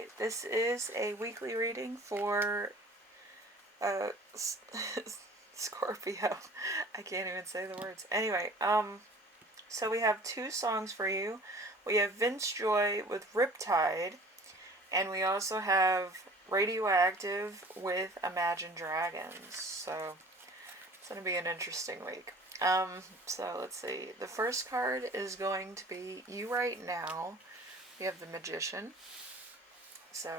Alright, this is a weekly reading for uh, Scorpio. I can't even say the words. Anyway, so we have two songs for you. We have Vance Joy with Riptide, and we also have Radioactive with Imagine Dragons. So it's going to be an interesting week. So let's see. The first card is going to be You Right Now. We have the Magician. So,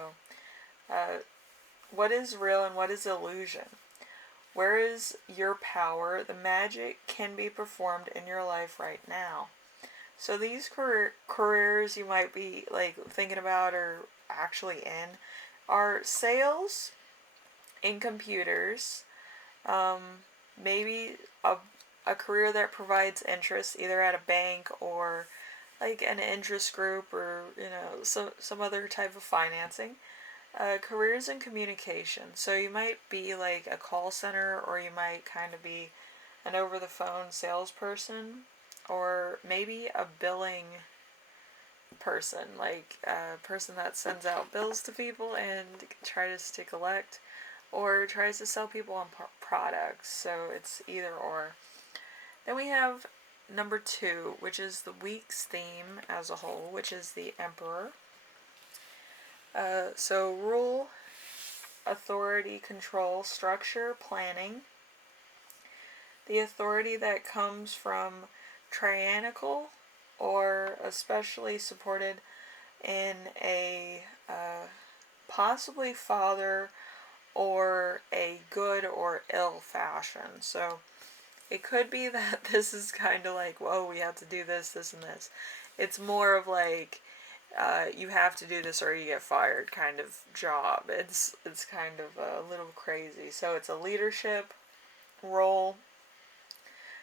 what is real and what is illusion? Where is your power? The magic can be performed in your life right now. So these careers you might be like thinking about or actually in are sales, in computers, maybe a career that provides interest either at a bank or like an interest group or some other type of financing. Careers in communication. So you might be like a call center, or you might kind of be an over the phone salesperson, or maybe a billing person, like a person that sends out bills to people and tries to collect or tries to sell people on products. So it's either or. Then we have number 2, which is the week's theme as a whole, which is the Emperor. So rule, authority, control, structure, planning. The authority that comes from tyrannical or especially supported in a possibly father or a good or ill fashion. So it could be that this is kind of like, whoa, we have to do this, this, and this. It's more of like, you have to do this or you get fired kind of job. It's kind of a little crazy. So it's a leadership role,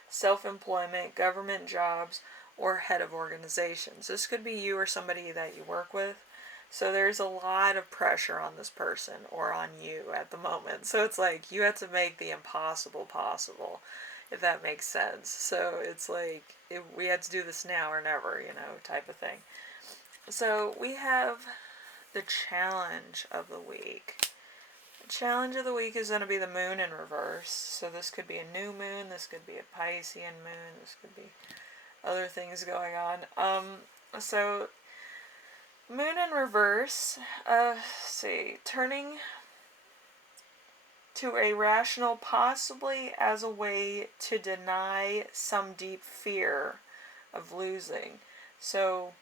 self-employment, government jobs, or head of organizations. This could be you or somebody that you work with. So there's a lot of pressure on this person or on you at the moment. So it's like you have to make the impossible possible, if that makes sense. So it's like, if we had to do this now or never, type of thing. So we have the challenge of the week. The challenge of the week is going to be the moon in reverse. So this could be a new moon, this could be a Piscean moon, this could be other things going on. So moon in reverse, turning to a rational, possibly as a way to deny some deep fear of losing. So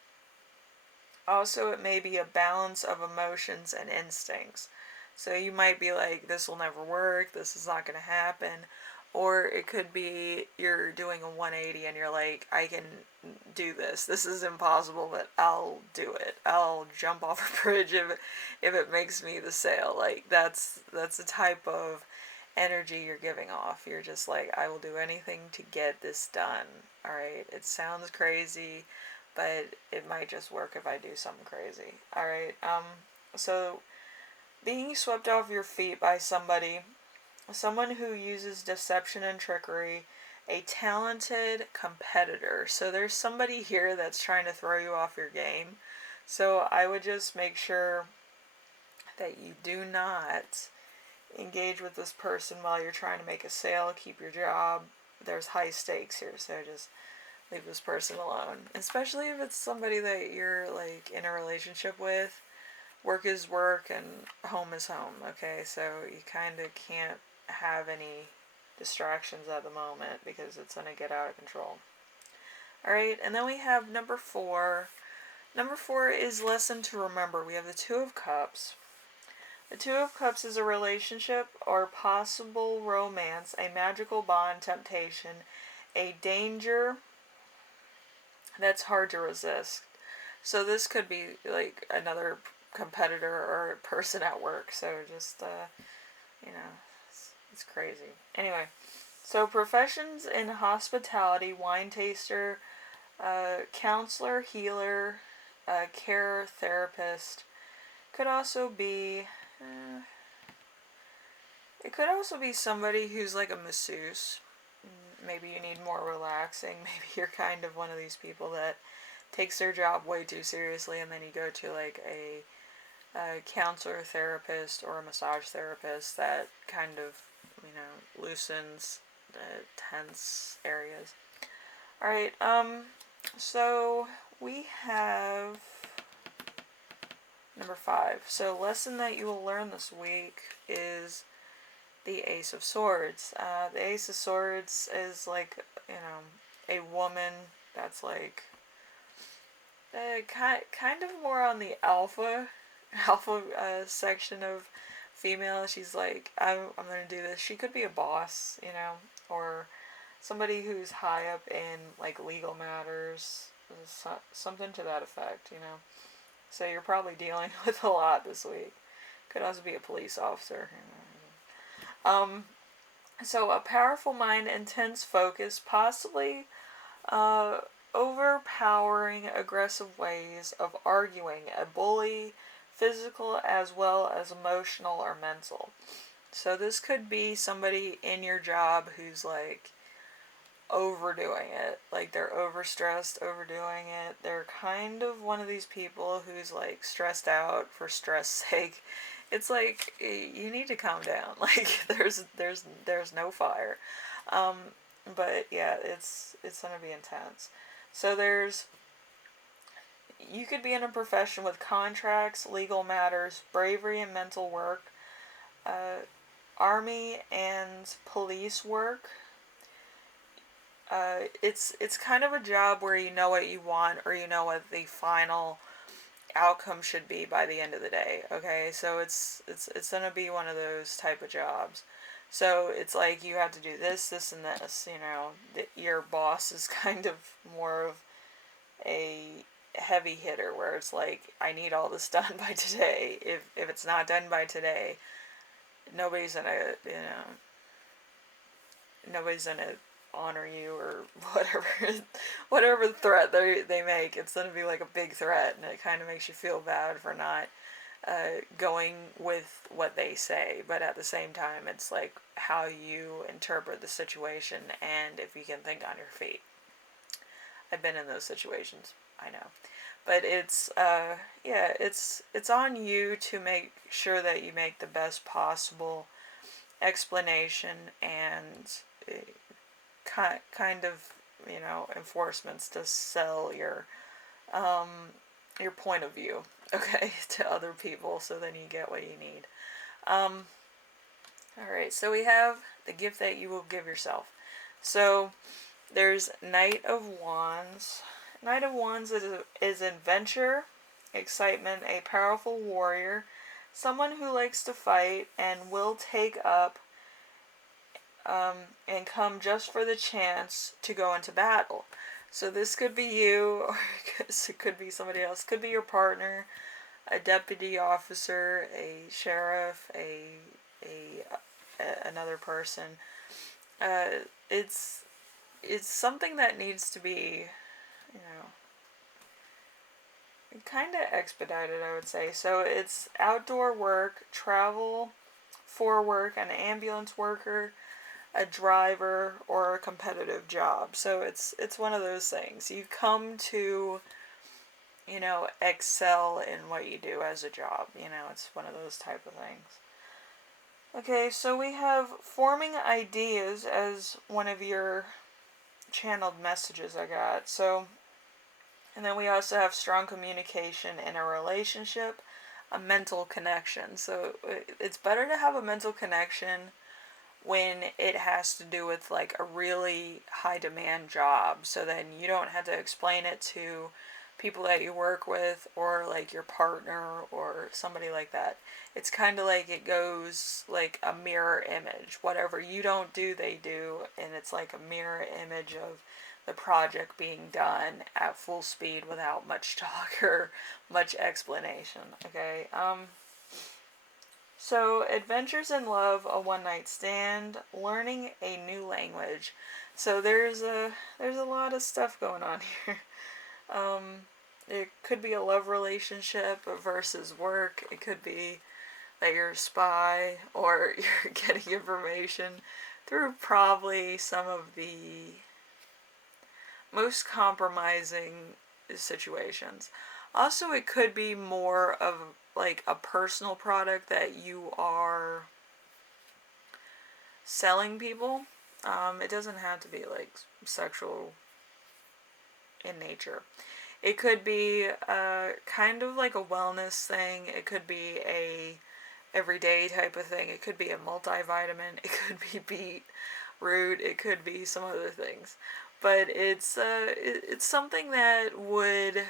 also it may be a balance of emotions and instincts. So you might be like, this will never work, this is not going to happen. Or it could be you're doing a 180 and you're like, I can do this. This is impossible, but I'll do it. I'll jump off a bridge if it makes me the sale. Like, that's the type of energy you're giving off. You're just like, I will do anything to get this done. Alright? It sounds crazy, but it might just work if I do something crazy. Alright? So being swept off your feet by someone who uses deception and trickery, a talented competitor. So there's somebody here that's trying to throw you off your game. So I would just make sure that you do not engage with this person while you're trying to make a sale. Keep your job. There's high stakes here, so just leave this person alone. Especially if it's somebody that you're like in a relationship with. Work is work and home is home, okay? So you kind of can't have any distractions at the moment because it's going to get out of control. Alright, and then we have number 4. Number 4 is lesson to remember. We have the 2 of Cups. The 2 of Cups is a relationship or possible romance, a magical bond, temptation, a danger that's hard to resist. So this could be like another competitor or person at work. So just, it's crazy. Anyway, so professions in hospitality, wine taster, counselor, healer, care therapist. Could also be, it could also be somebody who's like a masseuse. Maybe you need more relaxing. Maybe you're kind of one of these people that takes their job way too seriously, and then you go to like a a counselor, therapist, or a massage therapist that kind of, loosens the tense areas. Alright, so we have number 5. So, lesson that you will learn this week is the Ace of Swords. The Ace of Swords is like, a woman that's like kind of more on the alpha section of female. She's like, I'm gonna do this. She could be a boss, or somebody who's high up in like legal matters, something to that effect, So you're probably dealing with a lot this week. Could also be a police officer. So a powerful mind, intense focus, possibly uh, overpowering, aggressive ways of arguing, a bully, physical as well as emotional or mental. So this could be somebody in your job who's like overdoing it. Like they're overstressed, overdoing it. They're kind of one of these people who's like stressed out for stress sake. It's like you need to calm down. Like there's no fire. But yeah, it's gonna be intense. So you could be in a profession with contracts, legal matters, bravery and mental work, army and police work. It's kind of a job where you know what you want, or you know what the final outcome should be by the end of the day. Okay, so it's gonna be one of those type of jobs. So it's like you have to do this, this, and this. Your boss is kind of more of a heavy hitter, where it's like, I need all this done by today. If it's not done by today, nobody's gonna nobody's gonna honor you, or whatever threat they make. It's gonna be like a big threat, and it kind of makes you feel bad for not going with what they say. But at the same time, it's like how you interpret the situation, and if you can think on your feet. I've been in those situations, I know. But it's it's on you to make sure that you make the best possible explanation and kind of enforcements to sell your point of view, okay, to other people, so then you get what you need. All right, so we have the gift that you will give yourself. So there's Knight of Wands. Knight of Wands is adventure, excitement, a powerful warrior, someone who likes to fight and will take up and come just for the chance to go into battle. So this could be you, or it could be somebody else. Could be your partner, a deputy officer, a sheriff, another person. It's something that needs to be, kind of expedited, I would say. So it's outdoor work, travel for work, an ambulance worker, a driver, or a competitive job. So it's one of those things. You come to, excel in what you do as a job. It's one of those type of things. Okay, so we have forming ideas as one of your channeled messages I got. So, and then we also have strong communication in a relationship, a mental connection. So it's better to have a mental connection when it has to do with like a really high demand job, so then you don't have to explain it to people that you work with, or like your partner or somebody like that. It's kind of like it goes like a mirror image. Whatever you don't do, they do, and it's like a mirror image of the project being done at full speed without much talk or much explanation. Okay. So, adventures in love, a one-night stand, learning a new language. So there's a lot of stuff going on here. It could be a love relationship versus work. It could be that you're a spy, or you're getting information through probably some of the most compromising situations. Also, it could be more of like a personal product that you are selling people. It doesn't have to be like sexual in nature. It could be kind of like a wellness thing. It could be a everyday type of thing. It could be a multivitamin. It could be beetroot. It could be some other things. But it's something that would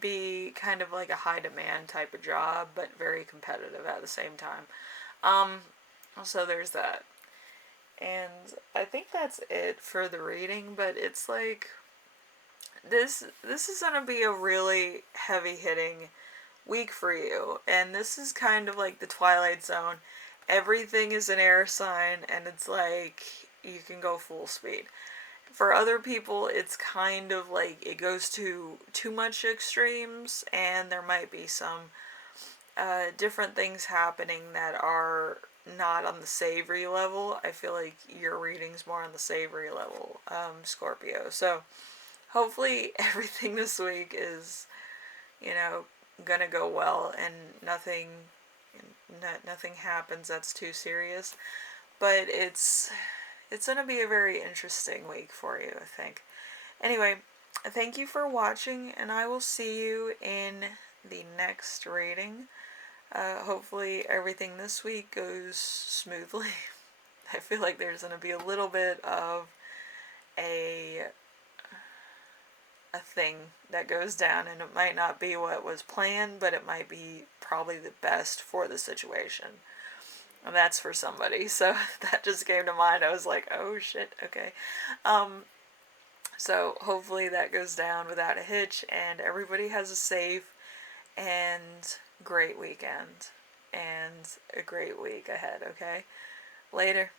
be kind of like a high demand type of job, but very competitive at the same time. So there's that. And I think that's it for the reading, but it's like this is going to be a really heavy hitting week for you. And this is kind of like the Twilight Zone. Everything is an air sign, and it's like you can go full speed. For other people, it's kind of like it goes to too much extremes, and there might be some different things happening that are not on the savory level. I feel like your reading's more on the savory level, Scorpio. So hopefully everything this week is, you know, gonna go well, and nothing happens that's too serious. But it's gonna be a very interesting week for you, I think. Anyway, thank you for watching, and I will see you in the next reading. Hopefully everything this week goes smoothly. I feel like there's going to be a little bit of a thing that goes down, and it might not be what was planned, but it might be probably the best for the situation. And that's for somebody. So that just came to mind. I was like, oh shit, okay. So hopefully that goes down without a hitch, and everybody has a safe and great weekend and a great week ahead, okay? Later.